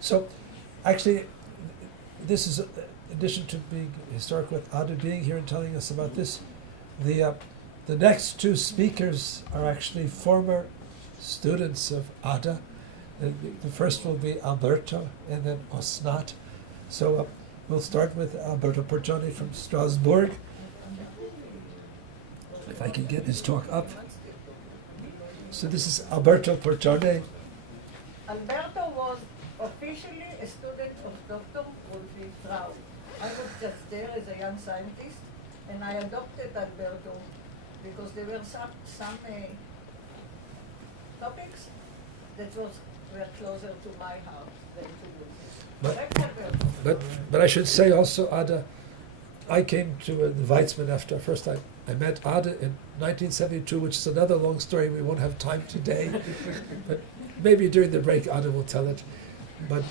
So, actually, this is, in addition to being historic with Ada being here and telling us about this, the next two speakers are actually former students of Ada. The first will be Alberto and then Osnat. So we'll start with Alberto Podjarny from Strasbourg. If I can get his talk up. So this is Alberto Podjarny. Alberto was officially a student of Dr. Wolfie Traub. I was just there as a young scientist, and I adopted Alberto because there were some topics that were closer to my heart than to Wolfie's. But I should say also, Ada, I came to the Weizmann after first I met Ada in 1972, which is another long story. We won't have time today, but maybe during the break Ada will tell it. But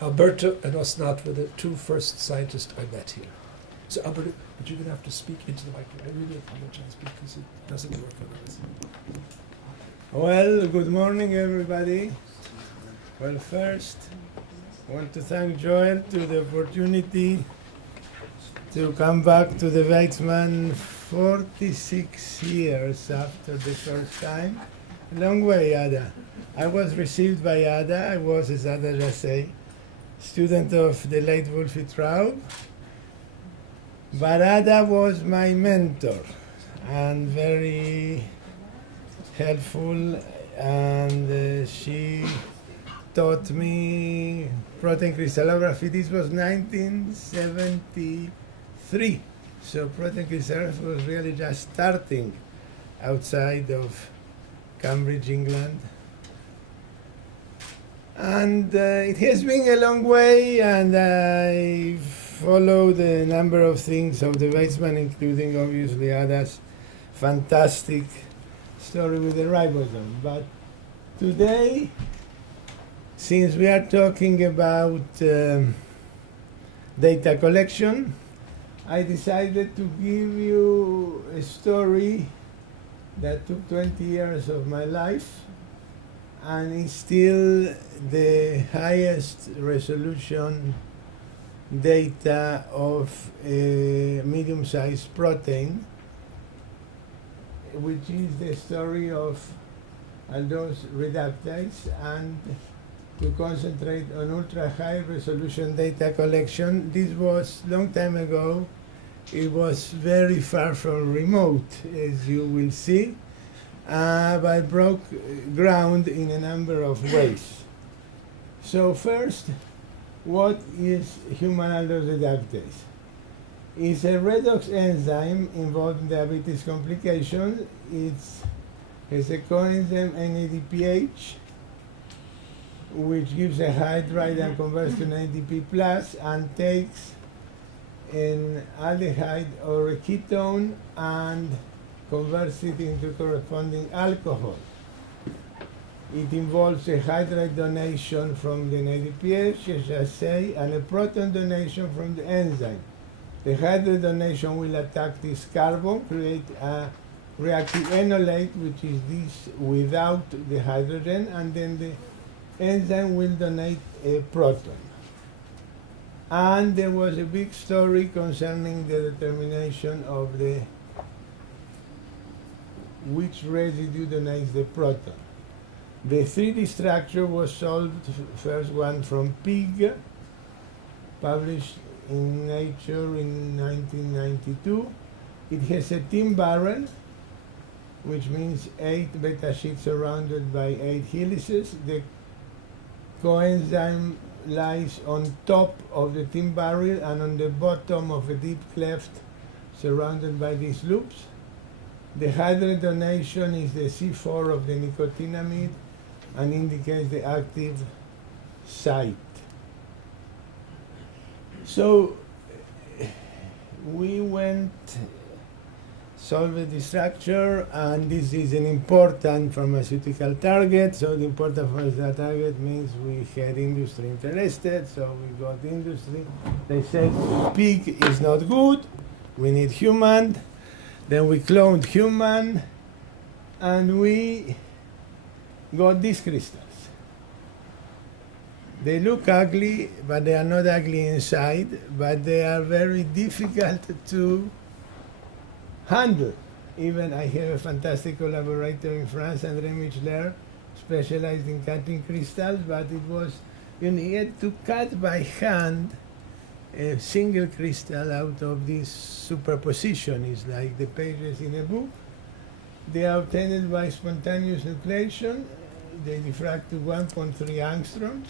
Alberto and Osnat were the two first scientists I met here. So Alberto, but you're going to have to speak into the microphone. I really apologize because it doesn't work on us. Well, good morning, everybody. Well, first, I want to thank Joel to the opportunity to come back to the Weizmann 46 years after the first time. A long way, Ada. I was received by Ada. I was, as Ada just said, student of the late Wolfie Traub. But Ada was my mentor and very helpful, and she taught me protein crystallography. This was 1973. So protein crystallography was really just starting outside of Cambridge, England. And it has been a long way, and I followed a number of things of the Weizmann, including obviously Ada's fantastic story with the ribosome. But today, since we are talking about data collection, I decided to give you a story that took 20 years of my life and is still the highest resolution data of a medium-sized protein, which is the story of aldose reductase, and to concentrate on ultra-high resolution data collection. This was a long time ago. It was very far from remote, as you will see, but broke ground in a number of ways. So first, what is human aldose reductase? It's a redox enzyme involved in diabetes complications. It's a coenzyme NADPH, which gives a hydride and converts to an ADP plus and takes an aldehyde or a ketone and converts it into corresponding alcohol. It involves a hydride donation from the NADPH, as I say, and a proton donation from the enzyme. The hydride donation will attack this carbon, create a reactive enolate, which is this without the hydrogen, and then the enzyme will donate a proton. And there was a big story concerning the determination of which residue donates the proton. The 3D structure was solved, first one from pig, published in Nature in 1992. It has a tin barrel, which means 8 beta sheets surrounded by 8 helices. The coenzyme lies on top of the tin barrel and on the bottom of a deep cleft surrounded by these loops. The hydride donation is the C4 of the nicotinamide and indicates the active site. So we went, solved the structure, and this is an important pharmaceutical target. So the important pharmaceutical target means we had industry interested, so we got industry. They said pig is not good, we need human. Then we cloned human, and we got these crystals. They look ugly, but they are not ugly inside, but they are very difficult to handle. Even I have a fantastic collaborator in France, André Michler, specialized in cutting crystals, but it was, he had to cut by hand a single crystal out of this superposition. It's like the pages in a book. They are obtained by spontaneous nucleation. They diffract to 1.3 angstroms.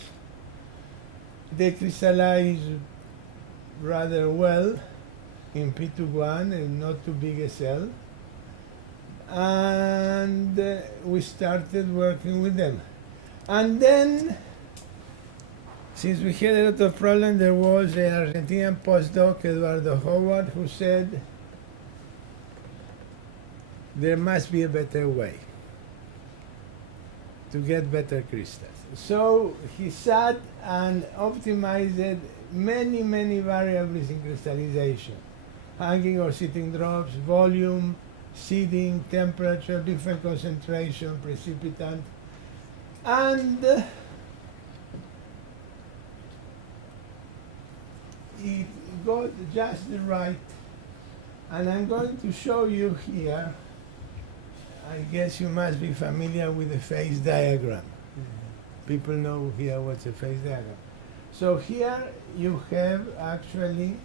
They crystallize rather well in P2-1 and not too big a cell. And we started working with them. And then, since we had a lot of problems, there was an Argentinian postdoc, Eduardo Howard, who said, there must be a better way to get better crystals. So he sat and optimized many, many variables in crystallization. Hanging or sitting drops, volume, seeding, temperature, different concentration, precipitant. And it got just right. And I'm going to show you here. I guess you must be familiar with the phase diagram. People know here what's a phase diagram. So here you have actually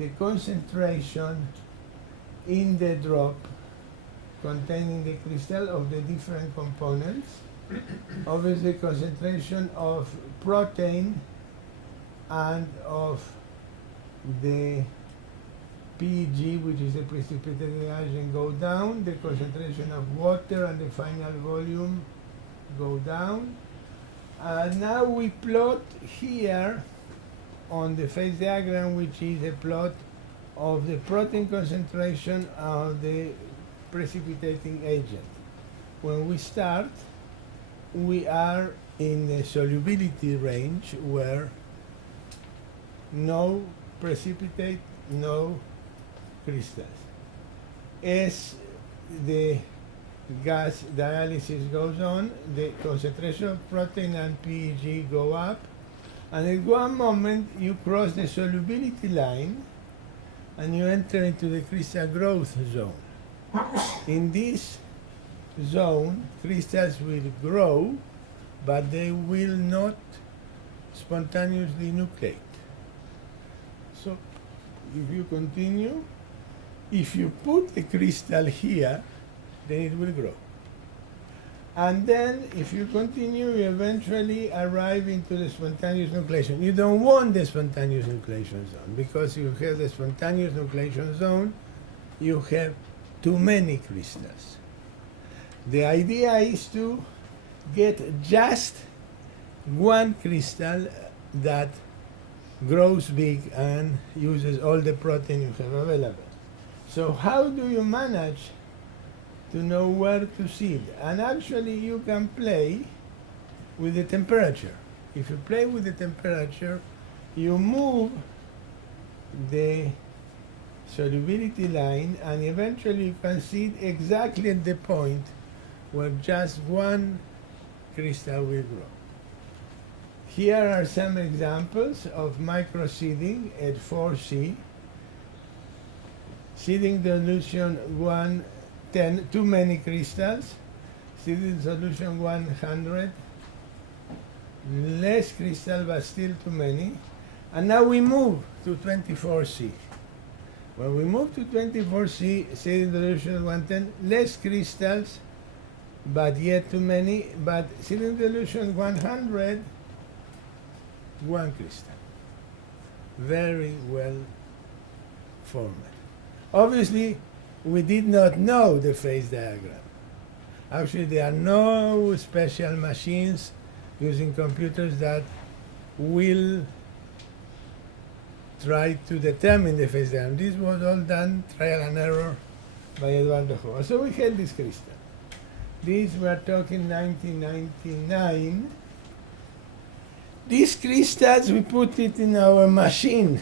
the concentration in the drop containing the crystal of the different components. Obviously concentration of protein and of the PEG, which is the precipitated agent, go down. The concentration of water and the final volume go down. Now we plot here on the phase diagram, which is a plot of the protein concentration of the precipitating agent. When we start, we are in the solubility range where no precipitate, no crystals. As the gas dialysis goes on, the concentration of protein and PEG go up, and at one moment you cross the solubility line and you enter into the crystal growth zone. In this zone, crystals will grow, but they will not spontaneously nucleate. So if you continue, if you put the crystal here, then it will grow. And then, if you continue, you eventually arrive into the spontaneous nucleation. You don't want the spontaneous nucleation zone, because if you have the spontaneous nucleation zone, you have too many crystals. The idea is to get just one crystal that grows big and uses all the protein you have available. So how do you manage to know where to seed? And actually you can play with the temperature. If you play with the temperature, you move the solubility line, and eventually you can seed exactly at the point where just one crystal will grow. Here are some examples of microseeding at 4C. Seeding solution 110, too many crystals. Seeding solution 100, less crystal but still too many. And now we move to 24C. When we move to 24C, seeding solution 110, less crystals but yet too many, but seeding solution 100, one crystal. Very well formed. Obviously, we did not know the phase diagram. Actually, there are no special machines using computers that will try to determine the phase diagram. This was all done trial and error by Eduardo Howard. So we had this crystal. This we are talking 1999. These crystals, we put it in our machine,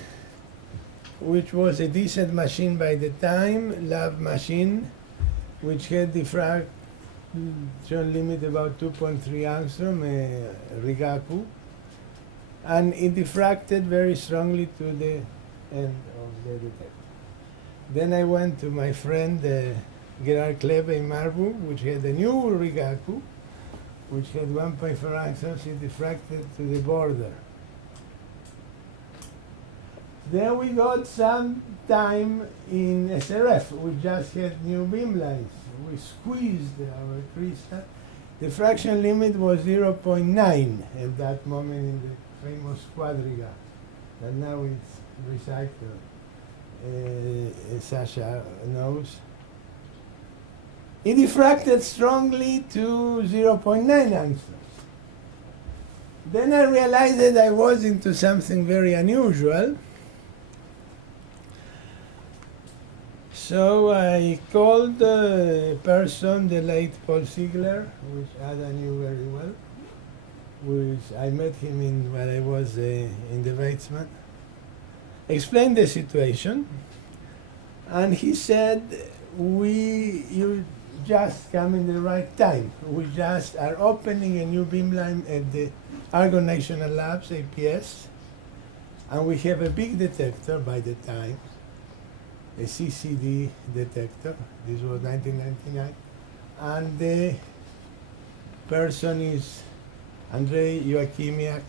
which was a decent machine by the time, lab machine, which had diffraction limit about 2.3 angstrom, Rigaku. and it diffracted very strongly to the end of the detector. Then I went to my friend Gerard Klebe in Marburg, which had a new Rigaku, which had 1.4 angstroms. It diffracted to the border. Then we got some time in SRF. We just had new beamlines. We squeezed our crystal. The fraction limit was 0.9 at that moment in the famous quadriga, and now it's recycled. Sasha knows. It diffracted strongly to 0.9 angstroms. Then I realized that I was into something very unusual. So I called a person, the late Paul Ziegler, which Ada knew very well, which I met him when I was in the Weizmann, explained the situation, and he said, you just come in the right time. We just are opening a new beamline at the Argonne National Labs, APS, and we have a big detector by the time, a CCD detector. This was 1999. And the person is Andrei Joachimiak.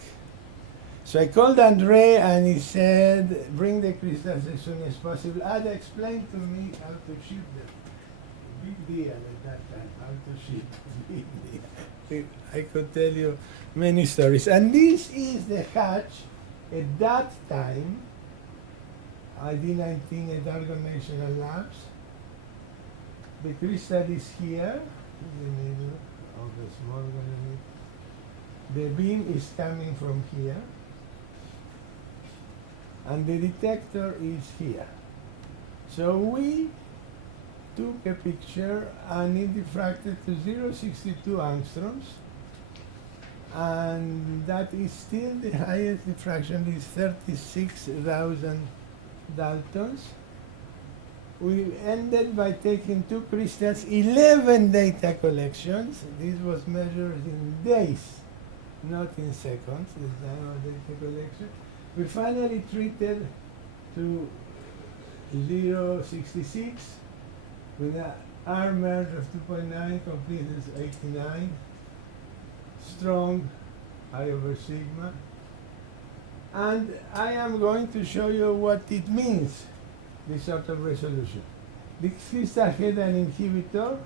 So I called Andrei and he said, bring the crystals as soon as possible. Ada explained to me how to ship them. Big deal at that time, how to ship. Big deal. I could tell you many stories. And this is the hatch at that time, ID19 at Argonne National Labs. The crystal is here, in the middle of the small volume. The beam is coming from here, and the detector is here. So we took a picture, and it diffracted to 0.62 angstroms, and that is still the highest diffraction, is 36,000 Daltons. We ended by taking two crystals, 11 data collections. This was measured in days, not in seconds, the time of data collection. We finally treated to 0.66 with an R merge of 2.9, completeness 89, strong I over sigma. And I am going to show you what it means, this sort of resolution. This crystal had an inhibitor.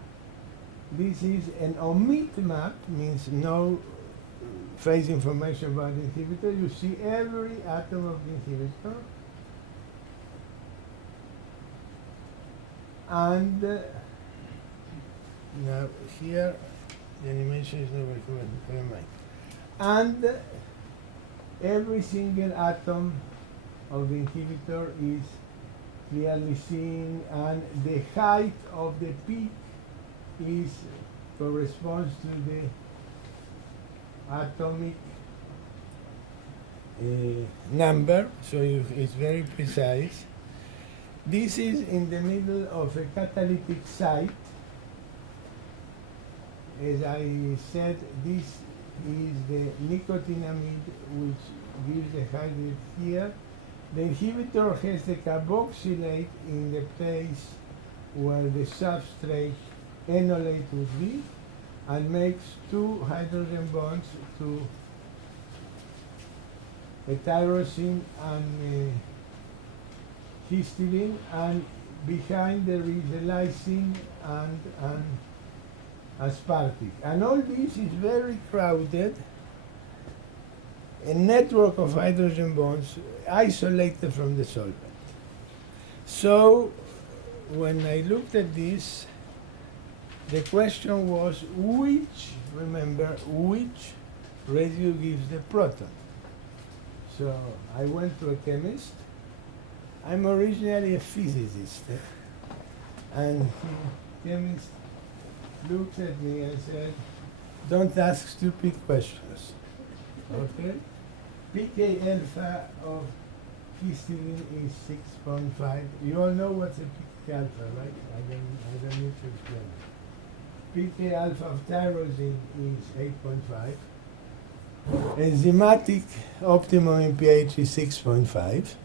This is an omit map, means no phase information about the inhibitor. You see every atom of the inhibitor. And now here, the animation is not working, never mind. And every single atom of the inhibitor is clearly seen, and the height of the peak corresponds to the atomic number, so it's very precise. This is in the middle of a catalytic site. As I said, this is the nicotinamide, which gives the hydride here. The inhibitor has the carboxylate in the place where the substrate enolate would be, and makes two hydrogen bonds to a tyrosine and histidine, and behind there is a lysine and an aspartic. And all this is very crowded, a network of hydrogen bonds isolated from the solvent. So when I looked at this, the question was which residue gives the proton? So I went to a chemist. I'm originally a physicist, and the chemist looked at me and said, don't ask stupid questions, okay? pK alpha of histidine is 6.5. You all know what's a pK alpha, right? I don't need to explain. pK alpha of tyrosine is 8.5. Enzymatic optimum in pH is 6.5.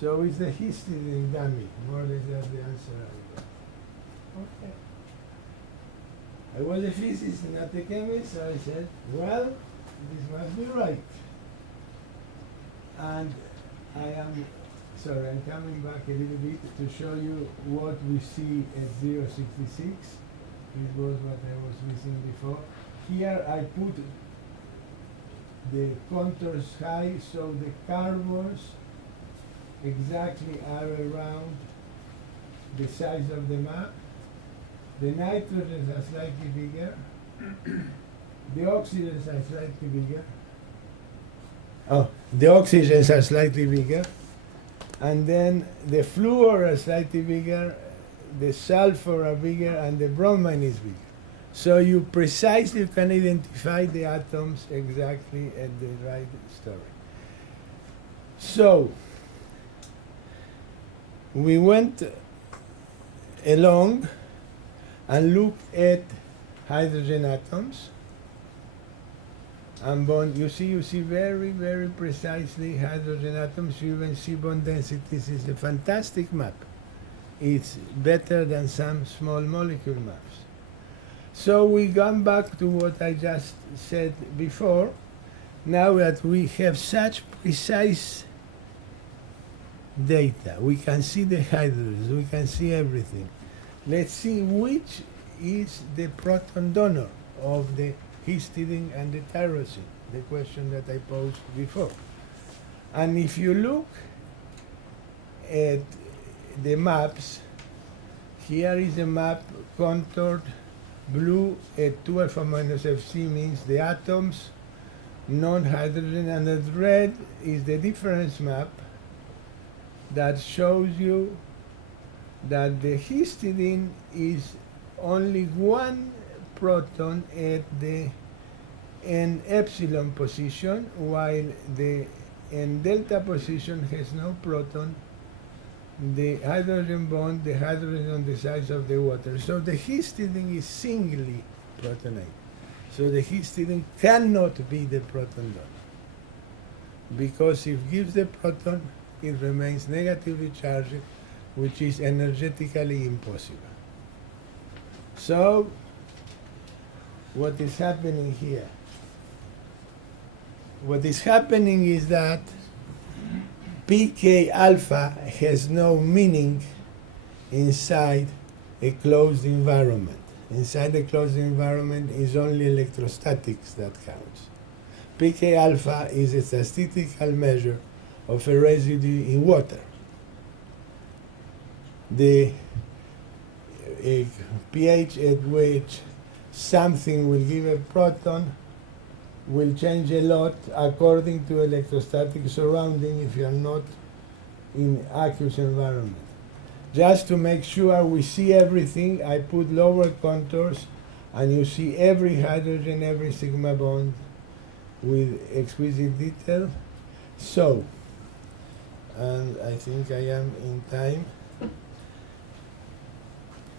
So it's the histidine dummy. More or less that's the answer I got. Okay. I was a physicist, not a chemist, so I said, well, this must be right. And I'm coming back a little bit to show you what we see at 0.66. This was what I was missing before. Here I put the contours high, so the carbons exactly are around the size of the map. The nitrogens are slightly bigger. The oxygens are slightly bigger. Oh, the oxygens are slightly bigger. And then the fluor are slightly bigger, the sulfur are bigger, and the bromine is bigger. So you precisely can identify the atoms exactly at the right story. So we went along and looked at hydrogen atoms and bond. You see very, very precisely hydrogen atoms. You even see bond densities. It's a fantastic map. It's better than some small molecule maps. So we come back to what I just said before. Now that we have such precise data, we can see the hydrogens, we can see everything. Let's see which is the proton donor of the histidine and the tyrosine, the question that I posed before. And if you look at the maps, here is a map contoured blue at 2 alpha minus Fc means the atoms, non-hydrogen, and the red is the difference map that shows you that the histidine is only one proton at the N epsilon position, while the N delta position has no proton. The hydrogen bond, the hydrogen on the size of the water. So the histidine is singly protonate. So the histidine cannot be the proton donor, because if it gives the proton, it remains negatively charged, which is energetically impossible. So what is happening here? What is happening is that pK alpha has no meaning inside a closed environment. Inside a closed environment is only electrostatics that counts. pK alpha is a statistical measure of a residue in water. The pH at which something will give a proton will change a lot according to electrostatic surrounding if you are not in aqueous environment. Just to make sure we see everything, I put lower contours and you see every hydrogen, every sigma bond with exquisite detail. So, and I think I am in time.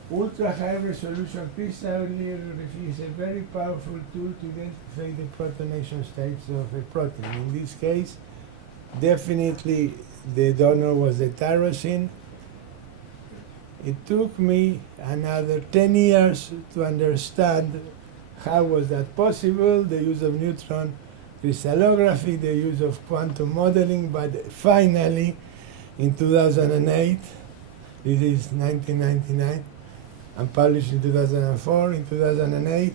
Ultra high resolution crystallography is a very powerful tool to identify the protonation states of a protein. In this case, definitely the donor was the tyrosine. It took me another 10 years to understand how was that possible, the use of neutron crystallography, the use of quantum modeling, but finally in 2008, this is 1999, and published in 2004. In 2008,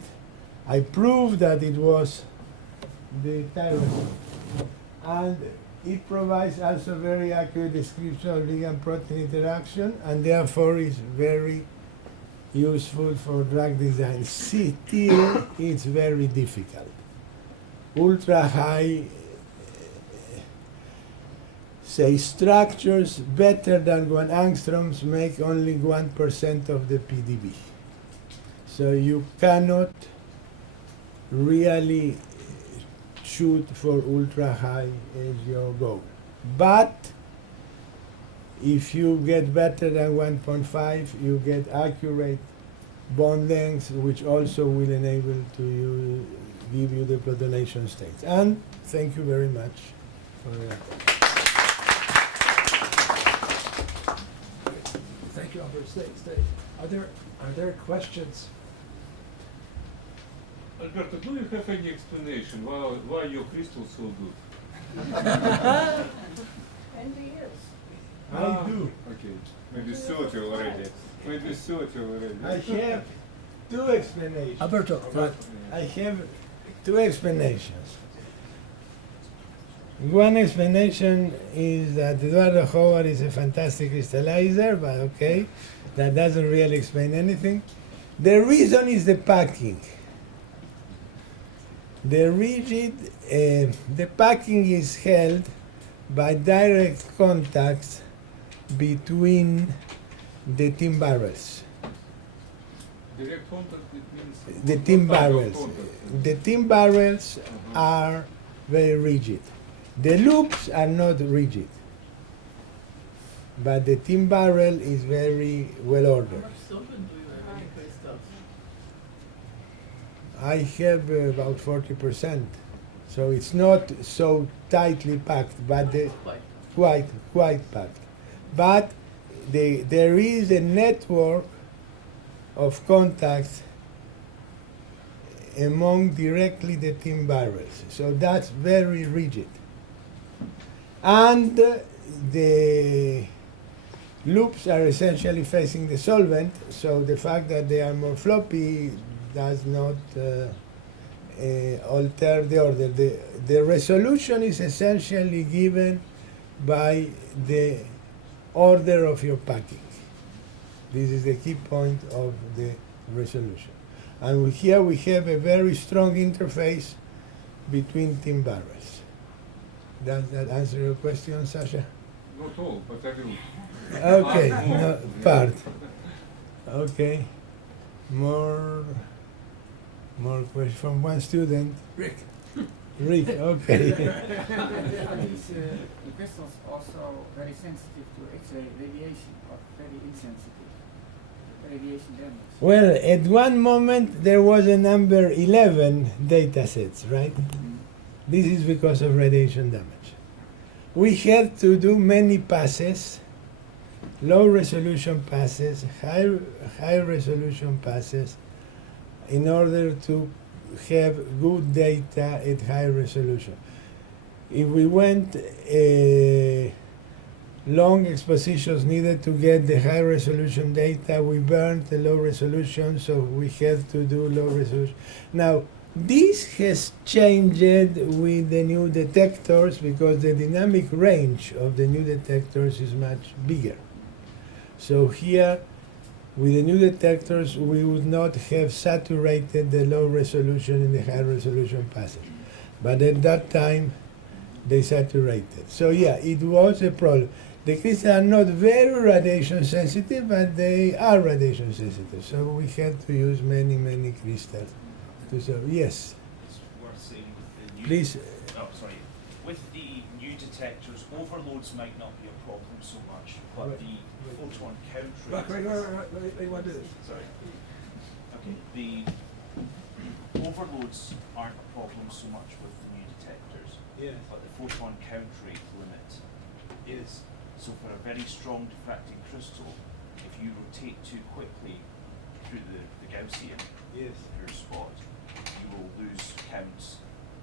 I proved that it was the tyrosine. And it provides also very accurate description of ligand-protein interaction, and therefore is very useful for drug design. Still, it's very difficult. Ultra high, say, structures better than 1 angstroms make only 1% of the PDB. So you cannot really shoot for ultra high as your goal. But if you get better than 1.5, you get accurate bond lengths, which also will enable to give give you the protonation states. And thank you very much for that. Thank you, Albert. Stay. Are there questions? Alberto, do you have any explanation why your crystal so good? And the years. I do. Okay, maybe 30 already. Maybe 30 already. I have two explanations. Alberto, I have two explanations. One explanation is that Eduardo Howard is a fantastic crystallizer, but okay, that doesn't really explain anything. The reason is the packing. The packing is held by direct contacts between the tin barrels. Direct contact, it means The tin what type of barrels. contact? The tin barrels are very rigid. The loops are not rigid, but the tin barrel is very well How ordered. much solvent do you have in crystals? I have about 40%, so it's not so tightly packed, but quite packed. But there is a network of contacts among directly the tin barrels, so that's very rigid. And the loops are essentially facing the solvent, so the fact that they are more floppy does not alter the order. The resolution is essentially given by the order of your packing. This is the key point of the resolution. And here we have a very strong interface between tin barrels. Does that answer your question, Sasha? Not all, but I will. Okay, no, part. Okay. More questions from one student. Rick. Rick, okay. Are these crystals also very sensitive to X-ray radiation or very insensitive to radiation damage? Well, at one moment there was a number 11 data sets, right? This is because of radiation damage. We had to do many passes, low resolution passes, high resolution passes, in order to have good data at high resolution. If we went long expositions needed to get the high resolution data, we burned the low resolution, so we had to do low resolution. Now, this has changed with the new detectors because the dynamic range of the new detectors is much bigger. So here, with the new detectors, we would not have saturated the low resolution in the high resolution passes. But at that time, they saturated. So yeah, it was a problem. The crystals are not very radiation sensitive, but they are radiation sensitive. So we had to use many crystals to solve. Yes, It's worth saying with the new please. with the new detectors, overloads might not be a problem so much, but Right. the photon count Right, rate. you want to do this? Sorry. Okay. The overloads aren't a problem so much with the new detectors, Yes. but the photon count rate limit is. So for a very strong diffracting crystal, if you rotate too quickly through the Gaussian Yes. your spot, you will lose counts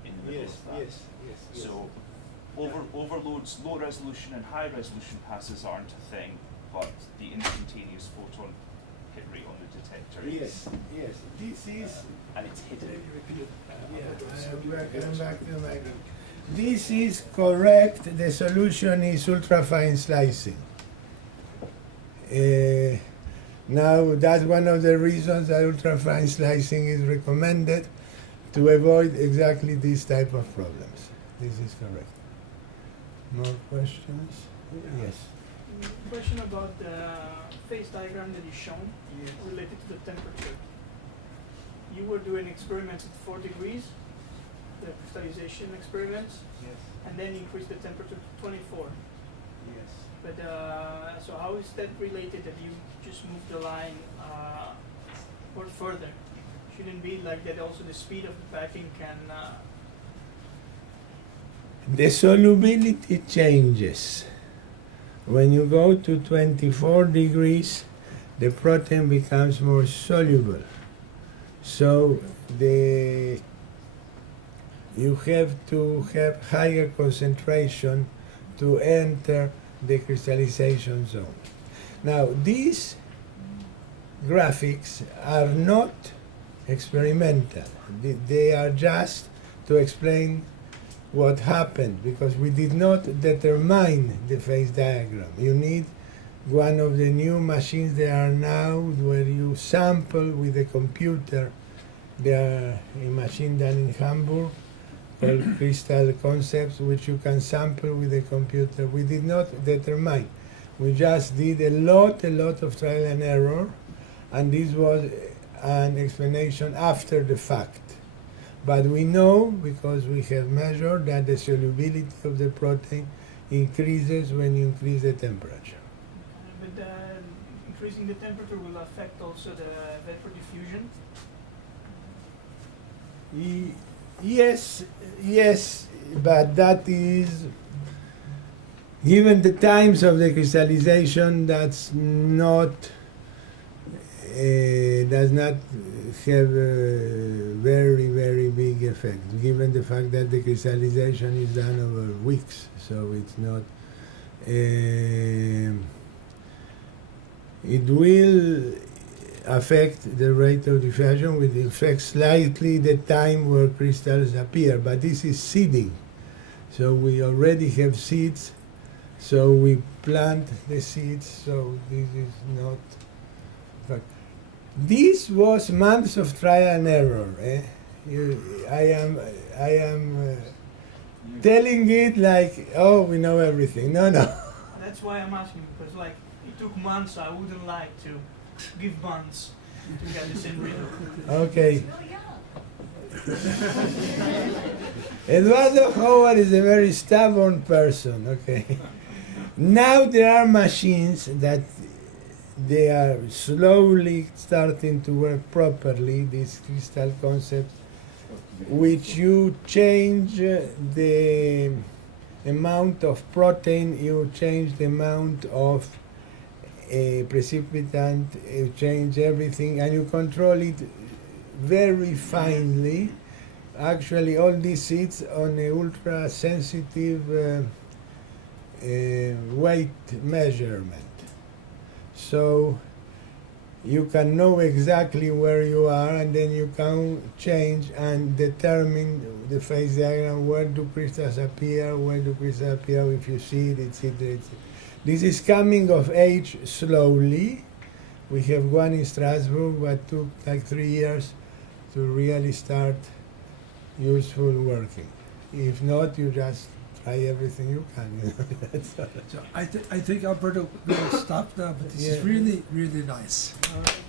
in the middle of that. yes. So overloads, low resolution and high resolution passes aren't a thing, but the instantaneous photon hit rate on the detector is, Yes. This is. and it's hidden. Come back to my group. This is correct. The solution is ultrafine slicing. Now, that's one of the reasons that ultrafine slicing is recommended to avoid exactly this type of problems. This is correct. More questions? Yes. Question about the phase diagram that is shown related to the temperature. You were doing experiments at 4 degrees, the crystallization experiments, Yes. and then increase the temperature to 24. Yes. But so how is that related that you just moved the line or further? shouldn't be like that. Also, the speed of the packing can. The solubility changes. When you go to 24 degrees, the protein becomes more soluble. So you have to have higher concentration to enter the crystallization zone. Now, these graphics are not experimental. They are just to explain what happened, because we did not determine the phase diagram. You need one of the new machines there are now where you sample with a computer. There are a machine done in Hamburg called Crystal Concepts, which you can sample with a computer. We did not determine. We just did a lot of trial and error, and this was an explanation after the fact. But we know, because we have measured, that the solubility of the protein increases when you increase the temperature. But increasing the temperature will affect also the vapor diffusion. Yes, but that is, given the times of the crystallization, that's not, does not have a very big effect, given the fact that the crystallization is done over weeks, so it's not, it will affect the rate of diffusion, which affects slightly the time where crystals appear, but this is seeding. So we already have seeds, so we plant the seeds, so this is not. This was months of trial and error. I am telling it like, oh, we know everything. No. That's why I'm asking, because like it took months. I wouldn't like to give months to get the same result. Okay. Eduardo Howard is a very stubborn person. Okay. Now there are machines that they are slowly starting to work properly, these crystal concepts, which you change the amount of protein, you change the amount of precipitant, you change everything, and you control it very finely. Actually, all these seeds on a ultra sensitive weight measurement. So you can know exactly where you are, and then you can change and determine the phase diagram, where do crystals appear, if you see it, etc. This is coming of age slowly. We have one in Strasbourg, but took like 3 years to really start useful working. If not, you just try everything you can. That's all. So I think Alberto will stop now, but this is really nice. All right.